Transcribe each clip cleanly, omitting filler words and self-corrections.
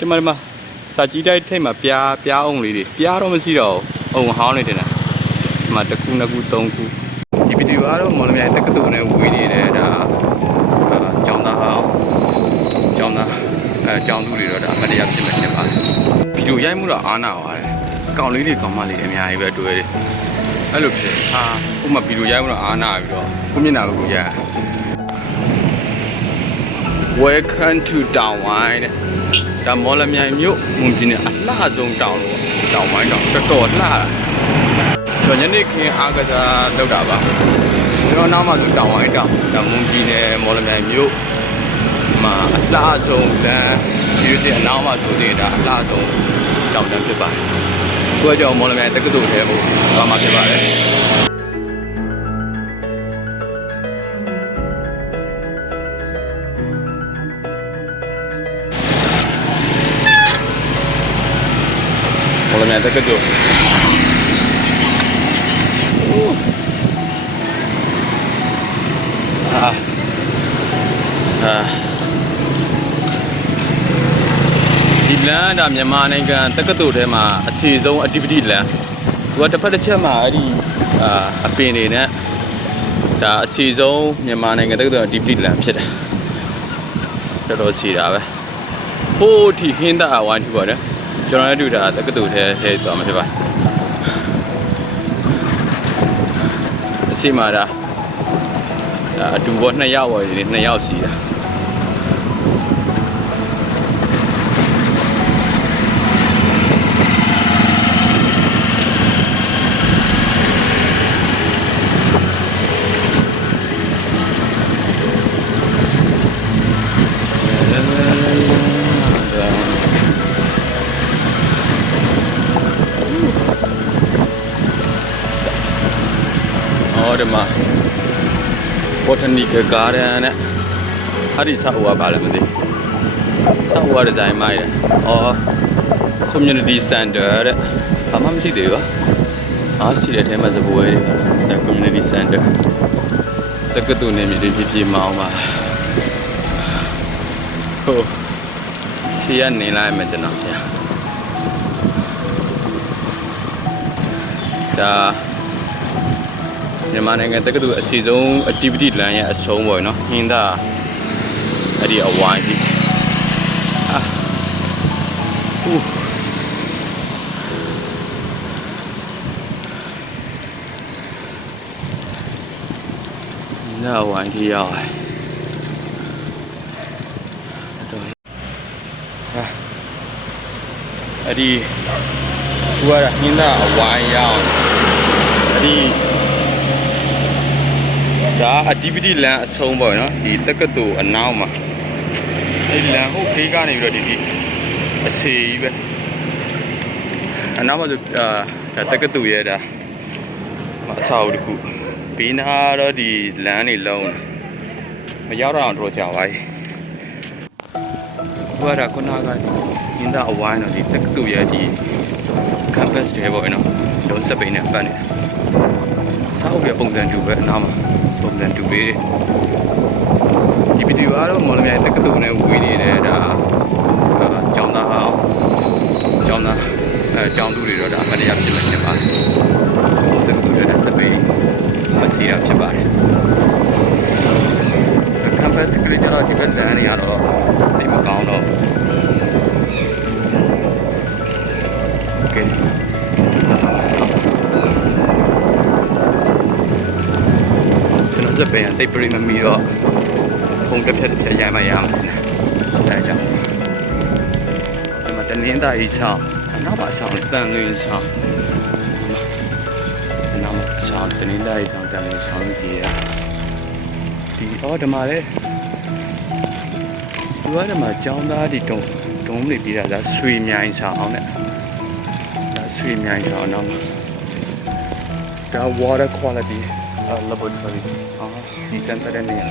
ဒီမှာစာကြည့်တိုက်ထိတ်မှာပြားအောင်လေးတွေပြားတော့မရှိတော့ဘူးအုံဟောင်းနေတယ်နော်ဒီမှာတစ်ခုနှစ်ခုသုံးခုဒီဗီဒီယိုကတော့မော်လမြိုင်တက္ကသိုလ်နဲ့ဝေးနေတယ်ဒါကျောင်းသားဟောင်းကျောင်းသားကျောင်းသူတွေတော့ဒါအမတရားဖြစ်မှဖြစ်ပါတယ်ဗီဒီယိုရိုက်မှုတော့အားနာပါတယ်ကောင်လေးတွေကောင်မလေးတွေအများကြီးပဲတွေ့တယ်အဲ့လိုဖြစ်ဥပမာဗီဒီယိုရိုက်မှုတော့အားနာပြီးတော့ကိုမျက်နှာကိုရိုက် Welcome to တောင်ဝိုင်းတဲ့ဒါမော်လမြိုင်မြို့မွန်ပြည်နယ်အလှဆုံးတောင်လို့တောင်ဝိုင်းတောင်တော်တော်လှတာကျွန်တော်ညနေခင်းအားကစားလုပ်တာပါကျွန်တော်နောက်မှသူတောင်ဝိုင်းတောင်ဒါမွန်ပြည်နယ်မော်လမြိုင်မြို့မှာအလှဆုံးလမ်းဒီလိုအနောက်မှဆိုသေးတာအလှဆုံးတောင်တန်းဖြစ်ပါတယ်သူကကြောင့်မော်လမြိုင်တက္ကသိုလ်ထဲကိုသွားမှာဖြစ်ပါတယ်မော်လမြိုင်တက္ကသိုလ်ဒီလမ်းဒါမြန်မာနိုင်ငံတက္ကသိုလ်ထဲမှာအစီအဆုံး activity လမ်းသူကတစ်ဖက်တစ်ချက်မှာအဲ့ဒီအပင်တွေနဲ့ဒါအစီအဆုံးမြန်မာနိုင်ငံတက္ကသိုလ် activity လမ်းဖြစ်တယ်တော်တော်စီတာပဲဟိုးထိဟင်းသားဝိုင်းထူပါတယ်ကျွန်တော်လည်းတွေ့တာတက္ကသိုလ်ထဲသွားမှာဖြစ်ပါအစီမှာဒါအတူပေါ်2ယောက်ပေါ်ဒီ2ယောက်စီတာဒီမှာ botanical garden နဲ့အဲ့ဒီဆောက်ဦးကပါလဲမသိဆောက်ဦးကဒီဇိုင်းမိုက်တယ်။ community center တဲ့ဘာမှမရှိသေးဘူး။ရှိတဲ့ထဲမှာစပွဲတွေ community center တက္ကသိုလ်နေမြေတွေပြပြမောင်းပါ။ဟုတ်ဆီကနေလိုက်မယ်ကျွန်တော်ဆရာ။ဒါမြန်မာနိုင်ငံတက္ကသိုလ်အစီအဆုံး activity လမ်းရဲ့အဆုံးပေါ့နော်ဟင်းသားအဲ့ဒီအဝိုင်းကြီးနာဝိုင်းကြီးရောက်အဲ့ဒီသူကဟင်းသားအဝိုင်းရောက်အဲ့ဒီဒါ activity လမ်းအဆုံးပေါ့နော်ဒီတက္ကသိုလ်အနောက်မှာအဲ့လမ်းဟုတ်ခေးကနေပြီးတော့ဒီအစီကြီးပဲအနောက်မှာဆိုဒါတက္ကသိုလ်ရဲ့ဒါအဆောက်အဦတစ်ခုဘေးနားတော့ဒီလမ်းနေလုံးမရောက်တော့တော့ကြာပါပြီဟိုကခုနကဟင်းသားအဝိုင်းတော့ဒီတက္ကသိုလ်ရဲ့ဒီ campus တွေပေါ့နော်လုံးစပိန်နဲ့ပတ်နေဆောက်ရပုံစံတူပဲအနောက်မှာပုံစံတူပေးဒီဗီဒီယိုကတော့မော်လမြိုင်တက္ကသိုလ်နဲ့ဝေးနေတယ်ဒါကျောင်းသားဟောင်းကျောင်းသားကျောင်းသူတွေတော့ဒါအမတရားဖြစ်မှဖြစ်ပါတယ်တက္ကသိုလ်ရဲ့စပိန်စီတာဖြစ်ပါတယ် campus ကလေးကျတော့ဒီဘက်လမ်းနေရတော့ဒီမကောင်းတော့ okayစပယ်တိတ်ပရိမမီတော့ဖုန်းတစ်ဖြတ်ရိုင်းမှရမှာအဲဒါကြောင့်ဒီမှာတနင်္သာရီဆောင်နောက်မှာဆောင်တန်လင်းဆောင်နောက်မှာဆောင်တနင်္သာရီဆောင်တန်လင်းဆောင်ကြီးရဒီဒီမှာလေဒီမှာကျောင်းသားတွေတုံးနေပြီးတာဆွေမြိုင်ဆောင်နဲ့ဒါဆွေမြိုင်ဆောင်နောက်မှာဒါ water quality laboratory ဒီစင်တာတဲ့နေရာ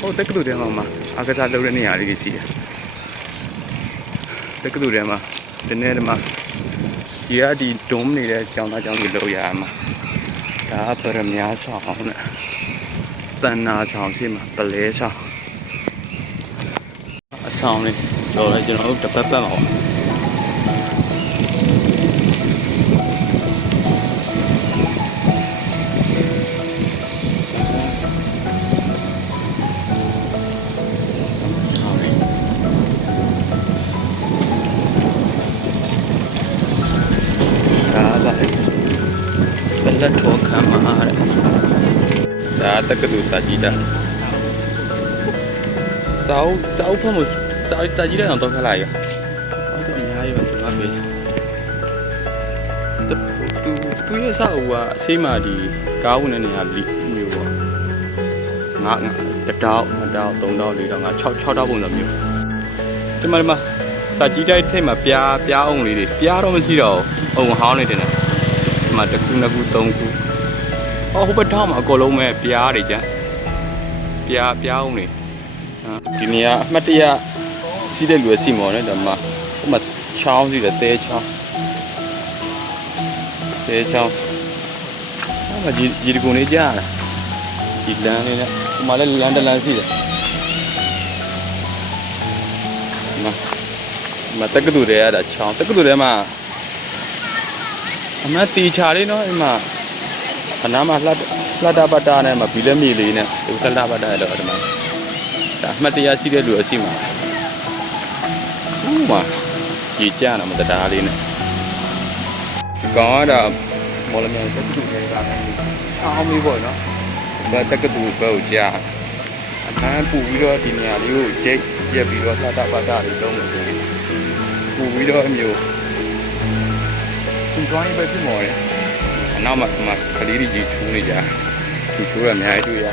ဟိုတက္ကသိုလ်ထဲမှာအားကစားလုပ်တဲ့နေရာလေးရှိတယ်တက္ကသိုလ်ထဲမှာဒီနေ့ဒီမှာဒီဒုံးနေတဲ့ကျောင်းသားကျောင်းတွေလောက်ရမှာဒါပရမညာဆောင်နဲ့တဏ္ဍာဆောင်ရှိမှာပလဲဆောင် ဆောင်လေးကျော်လဲကျွန်တော်တို့တစ်ပတ်ပတ်မှာပေါ့လက်ထောခံမှာတဲ့ဒါတက္ကသိုလ်စာကြည့်တာစာအုပ်ဖတ်မှုစာကြည့်တဲ့အောင်တော့ခက်လာရဟုတ်တယ်အများကြီးပဲဒီမှာပဲသူရဲ့စာအုပ်ကအစိမ်းမာဒီကားဝင်တဲ့နေရာလီမျိုးပေါ့ငါတစ်တောက်နှစ်တောက်သုံးတောက်လေးတောက်ငါ6တောက်ပုံစံမျိုးဒီမှာစာကြည့်တဲ့ထိပ်မှာပြားအောင်လေးတွေပြားတော့မရှိတော့ဘူးအုံဟောင်းနေတယ်နော်ဒီမှာတစ်ခုနှစ်ခုသုံးခုဟိုဘက်ထောက်မှာအကုန်လုံးပဲပြားတွေကြပြားအောင်နေဒီနေရာအမှတ်တရစီးတဲ့လူရစီမော်နဲ့ဒါမှဟိုမှာချောင်းစီတယ်တဲချောင်းဟိုမှာဒီကုန်းလေးကြားလာဒီလမ်းလေးနဲ့ဟိုမှာလည်းလမ်းတစ်လမ်းစီတယ်မတက္ကသိုလ်တွေရတာချောင်းတက္ကသိုလ်တွေမှာအမှတ်တီချာလေးနော်အဲ့မှာအနားမှာလှတာပတ်တာနဲ့မှာဘီလက်မီလေးနဲ့ဒီလှတာပတ်တာလည်းအဲ့မှာဒါအမှတ်တရားရှိတဲ့လူအစီမှာဥမာကြီးကြတာမတရားလေးနဲ့ကောင်းတာမော်လမြိုင်တက္ကသိုလ်တွေကလည်းချောင်းမေးပေါ့နော်ဒါတက္ကသိုလ်ဘက်ကိုကြားအခန်းပူပြီးတော့ဒီနေရာလေးကိုကျိတ်ရက်ပြီးတော့လှတာပတ်တာလေးလုံးလို့ပူပြီးတော့အမျိုးသူသွားရင်ပဲဖြစ်မော်တယ်အနောက်မှာကလေးတွေကြီးချူးနေကြသူချိုးရအများကြီးတွေ့ရ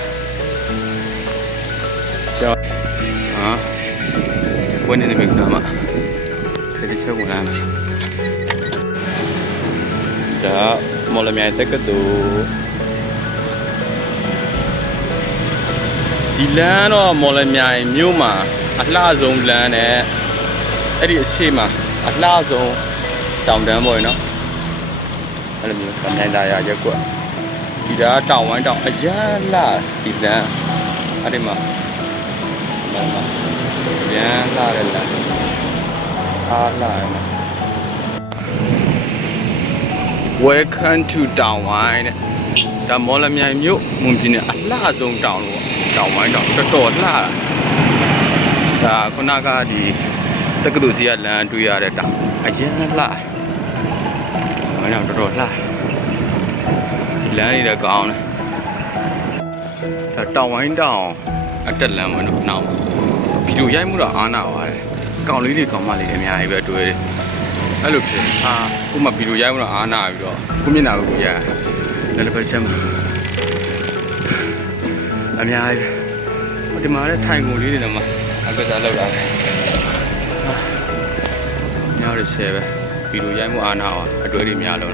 ကျော်ဟာဘယ်နေနေကမှာခရီးချက်ဝင်လာမှာဒါမော်လမြိုင်တက္ကသိုလ်ဒီလမ်းတော့မော်လမြိုင်မြို့မှာအလှဆုံးလမ်းနဲ့အဲ့ဒီအရှိမအလှဆုံးတောင်တန်းပေါ့နော်အဲ့လိုမျိုးကနိုင်လာရရက်ကွက်ဒီဒါတောင်ဝိုင်းတောင်အရန်လာဒီလမ်းအဲ့ဒီမှာရန်လာတယ်လားအားလာတယ် Welcome to တောင်ဝိုင်းတဲ့ဒါမော်လမြိုင်မြို့မွန်ပြည်နယ်အလှဆုံးတောင်လို့တောင်ဝိုင်းတောင်တော်တော်လှတာဒါခုနကဒီတက္ကသိုလ်စီကလမ်းတွေ့ရတဲ့တောင်အရန်လှမင်းတော့တော်တော်လှလမ်းရည်ကောင်းတယ်ဒါတောင်ဝိုင်းတောင်အတက်လမ်းမလို့နောက်ဗီဒီယိုရိုက်မှုတော့အားနာပါတယ်ကောင်းလေးတွေကောင်းမလေးတွေအများကြီးပဲတွေ့တယ်အဲ့လိုဖြစ်ကိုမှဗီဒီယိုရိုက်မှုတော့အားနာပြီးတော့ကိုမျက်နှာကိုကိုရလည်းတစ်ဖက်ချက်မှာအများကြီးဒီမှာလည်းထိုင်ကုန်လေးတွေတော့မှအကစားလောက်လာတယ်ညောင်ရဆဲပဲဗီဒီယိုရိုက်မှုအားနာပါအတွေ့အကြုံများလို့